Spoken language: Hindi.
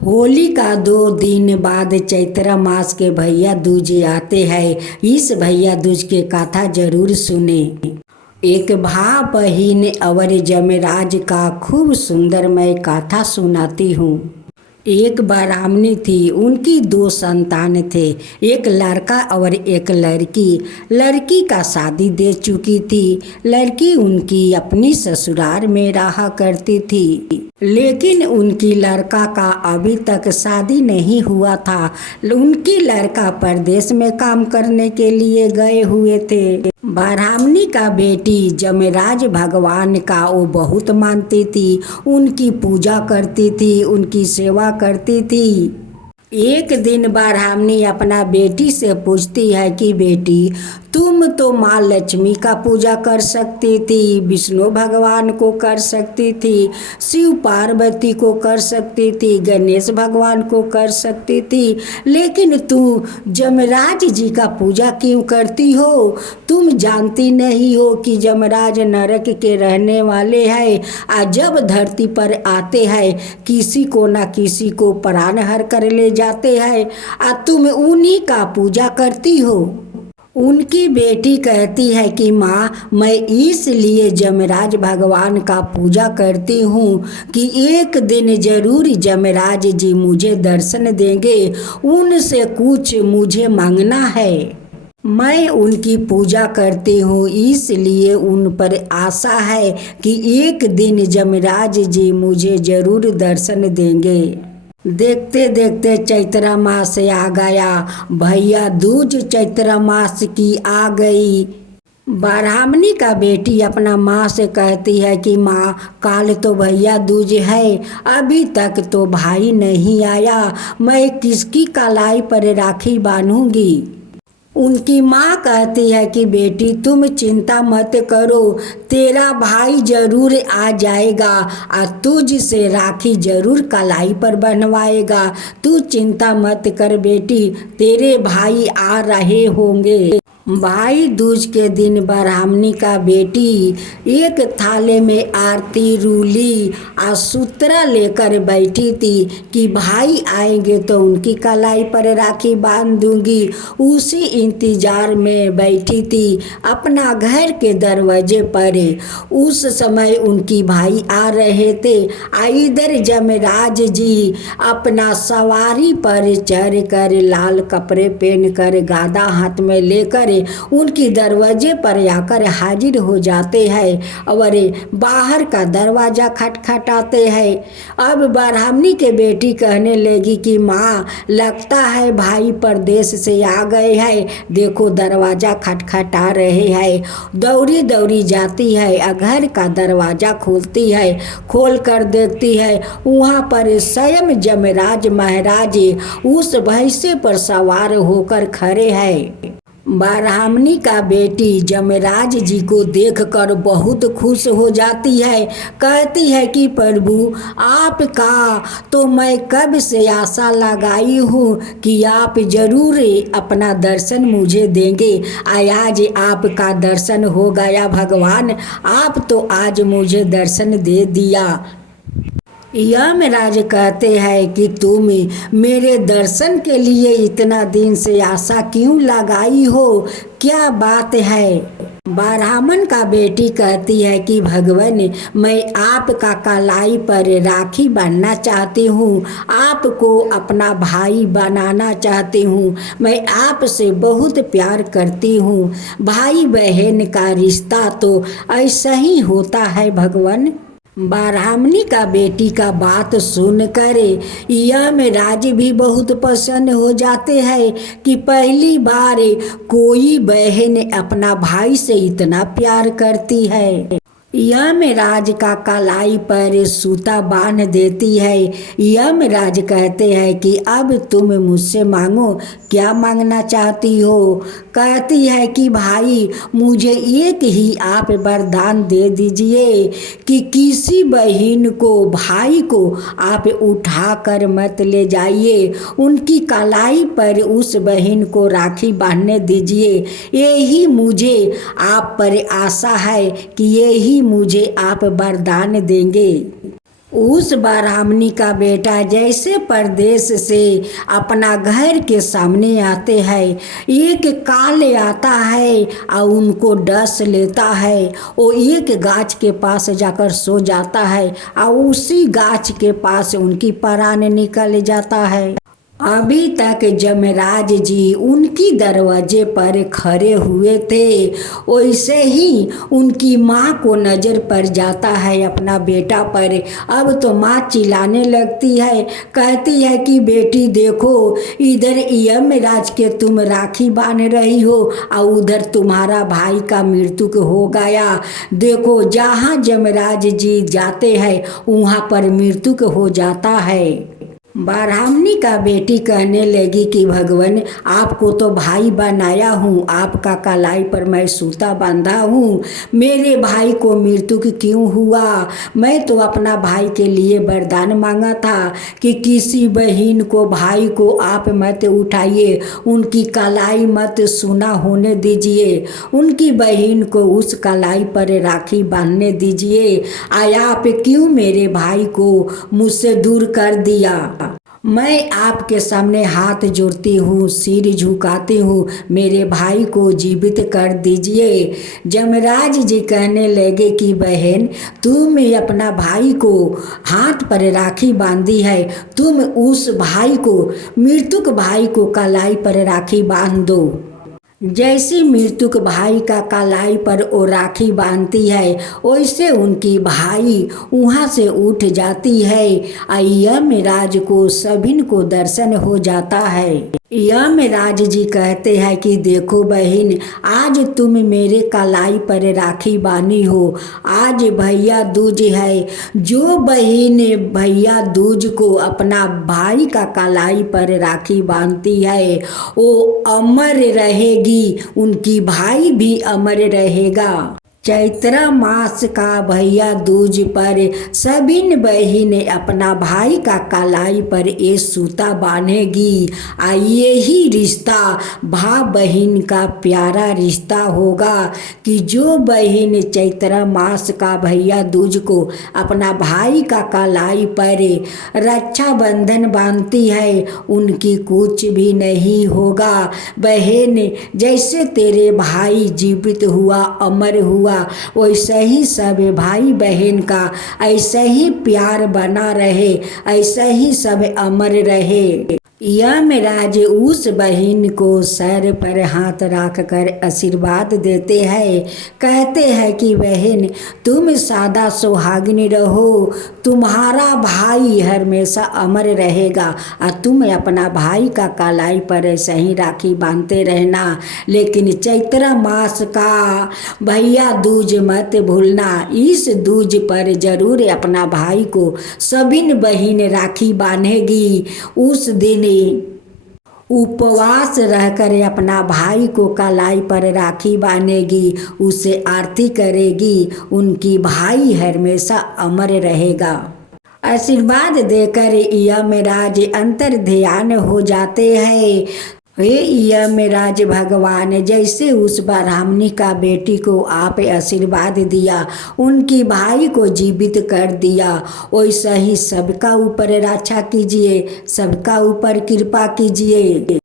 होली का 2 दिन बाद चैत्र मास के भैया दूज आते हैं। इस भैया दूज के कथा जरूर सुने। एक भा बहिन और जमराज का खूब सुंदर मैं कथा सुनाती हूँ। एक ब्राह्मणी थी, उनकी 2 संतान थे, एक लड़का और एक लड़की। लड़की का शादी दे चुकी थी। लड़की उनकी अपनी ससुराल में रहा करती थी, लेकिन उनकी लड़का का अभी तक शादी नहीं हुआ था। उनकी लड़का परदेश में काम करने के लिए गए हुए थे। ब्राह्मणी का बेटी जमराज भगवान का वो बहुत मानती थी, उनकी पूजा करती थी, उनकी सेवा करती थी। एक दिन ब्राह्मणी अपना बेटी से पूछती है कि बेटी, तुम तो माँ लक्ष्मी का पूजा कर सकती थी, विष्णु भगवान को कर सकती थी, शिव पार्वती को कर सकती थी, गणेश भगवान को कर सकती थी, लेकिन तू जमराज जी का पूजा क्यों करती हो? तुम जानती नहीं हो कि जमराज नरक के रहने वाले हैं, और जब धरती पर आते हैं किसी को ना किसी को प्राण हर कर ले जाते हैं, और तुम उन्हीं का पूजा करती हो। उनकी बेटी कहती है कि माँ, मैं इसलिए जमराज भगवान का पूजा करती हूँ कि एक दिन जरूर जमराज जी मुझे दर्शन देंगे, उनसे कुछ मुझे मांगना है। मैं उनकी पूजा करती हूँ, इसलिए उन पर आशा है कि एक दिन जमराज जी मुझे जरूर दर्शन देंगे। देखते देखते चैत्र मास आ गया। भैया दूज चैत्र मास की आ गई। ब्राह्मणी का बेटी अपना माँ से कहती है कि माँ, काल तो भैया दूज है, अभी तक तो भाई नहीं आया, मैं किसकी कलाई पर राखी बांधूंगी? उनकी माँ कहती है कि बेटी, तुम चिंता मत करो, तेरा भाई जरूर आ जाएगा और तुझ से राखी जरूर कलाई पर बनवाएगा। तू चिंता मत कर बेटी, तेरे भाई आ रहे होंगे। भाई दूज के दिन ब्राह्मणी का बेटी एक थाले में आरती, रूली और सूत्रा लेकर बैठी थी कि भाई आएंगे तो उनकी कलाई पर राखी बांध दूंगी। उसी इंतजार में बैठी थी अपना घर के दरवाजे पर। उस समय उनकी भाई आ रहे थे। इधर जमराज जी अपना सवारी पर चढ़कर, लाल कपड़े पहनकर, गादा हाथ में लेकर उनकी दरवाजे पर आकर हाजिर हो जाते हैं और बाहर का दरवाजा खटखटाते हैं। अब ब्राह्मणी के बेटी कहने लगी कि माँ, लगता है भाई परदेश से आ गए हैं, देखो दरवाजा खटखटा रहे हैं। दौड़ी दौड़ी जाती है, घर का दरवाजा खोलती है, खोल कर देखती है वहाँ पर स्वयं जमराज महाराज उस भैंसे पर सवार होकर खड़े हैं। ब्राह्मणी का बेटी जमराज जी को देखकर बहुत खुश हो जाती है। कहती है कि प्रभु, आपका तो मैं कब से आशा लगाई हूँ कि आप जरूर अपना दर्शन मुझे देंगे। आज आपका दर्शन हो गया भगवान, आप तो आज मुझे दर्शन दे दिया। यमराज कहते हैं कि तुम मेरे दर्शन के लिए इतना दिन से आशा क्यों लगाई हो, क्या बात है? ब्राह्मण का बेटी कहती है कि भगवान, मैं आपका कलाई पर राखी बांधना चाहती हूँ, आपको अपना भाई बनाना चाहती हूँ, मैं आपसे बहुत प्यार करती हूँ। भाई बहन का रिश्ता तो ऐसा ही होता है भगवान। ब्राह्मणी का बेटी का बात सुनकर यमराज भी बहुत प्रसन्न हो जाते हैं कि पहली बार कोई बहन अपना भाई से इतना प्यार करती है। यमराज का कलाई पर सूता बांध देती है। यमराज कहते हैं कि अब तुम मुझसे मांगो, क्या मांगना चाहती हो? कहती है कि भाई, मुझे एक ही आप वरदान दे दीजिए कि किसी बहन को, भाई को आप उठा कर मत ले जाइए, उनकी कलाई पर उस बहन को राखी बांधने दीजिए। यही मुझे आप पर आशा है कि यही मुझे आप वरदान देंगे। उस ब्राह्मणी का बेटा जैसे परदेश से अपना घर के सामने आते हैं, एक काल आता है और उनको डस लेता है। वो एक गाछ के पास जाकर सो जाता है और उसी गाछ के पास उनकी प्राण निकल जाता है। अभी तक जमराज जी उनकी दरवाजे पर खड़े हुए थे, वैसे ही उनकी माँ को नज़र पड़ जाता है अपना बेटा पर। अब तो माँ चिल्लाने लगती है, कहती है कि बेटी देखो, इधर यमराज के तुम राखी बांध रही हो और उधर तुम्हारा भाई का मृत्यु हो गया। देखो जहाँ जमराज जी जाते हैं वहाँ पर मृत्यु हो जाता है। ब्राह्मणी का बेटी कहने लगी कि भगवान, आपको तो भाई बनाया हूँ, आपका कलाई पर मैं सूता बांधा हूँ, मेरे भाई को मृत्यु क्यों हुआ? मैं तो अपना भाई के लिए वरदान मांगा था कि किसी बहन को भाई को आप मत उठाइए, उनकी कलाई मत सूना होने दीजिए, उनकी बहन को उस कलाई पर राखी बांधने दीजिए। आया आप क्यों मेरे भाई को मुझसे दूर कर दिया? मैं आपके सामने हाथ जोड़ती हूँ, सिर झुकाती हूँ, मेरे भाई को जीवित कर दीजिए। जमराज जी कहने लगे कि बहन, तुम अपना भाई को हाथ पर राखी बांधी है, तुम उस भाई को, मृतक भाई को कलाई पर राखी बांध दो। जैसे मृतक भाई का कलाई पर वो राखी बांधती है, वैसे उनकी भाई वहाँ से उठ जाती है। यमराज को सभी को दर्शन हो जाता है। यमराज जी कहते हैं कि देखो बहन, आज तुम मेरे कलाई पर राखी बांधी हो, आज भैया दूज है। जो बहन भैया दूज को अपना भाई का कलाई पर राखी बांधती है वो अमर रहेगी, उनकी भाई भी अमर रहेगा। चैत्र मास का भैया दूज पर सभी बहन अपना भाई का कलाई पर ये सूता बांधेगी। यही रिश्ता भाई बहन का प्यारा रिश्ता होगा कि जो बहन चैत्र मास का भैया दूज को अपना भाई का कलाई पर रक्षा बंधन बांधती है, उनकी कुछ भी नहीं होगा। बहन, जैसे तेरे भाई जीवित हुआ, अमर हुआ, वैसे ही सब भाई बहन का ऐसे ही प्यार बना रहे, ऐसे ही सब अमर रहे। यमराज उस बहन को सर पर हाथ रख कर आशीर्वाद देते हैं, कहते हैं कि बहन, तुम सादा सुहागिनी रहो, तुम्हारा भाई हमेशा अमर रहेगा और तुम अपना भाई का कलाई पर ऐसे ही राखी बांधते रहना। लेकिन चैत्र मास का भैया दूज मत भूलना, इस दूज पर जरूर अपना भाई को सभी बहन राखी बांधेगी। उस दिन उपवास रहकर अपना भाई को कलाई पर राखी बांधेगी, उसे आरती करेगी, उनकी भाई हमेशा अमर रहेगा। आशीर्वाद देकर यमराज अंतर ध्यान हो जाते हैं। हे यमराज भगवान, जैसे उस ब्राह्मणी का बेटी को आप आशीर्वाद दिया, उनकी भाई को जीवित कर दिया, वैसा ही सबका ऊपर रक्षा कीजिए, सबका ऊपर कृपा कीजिए।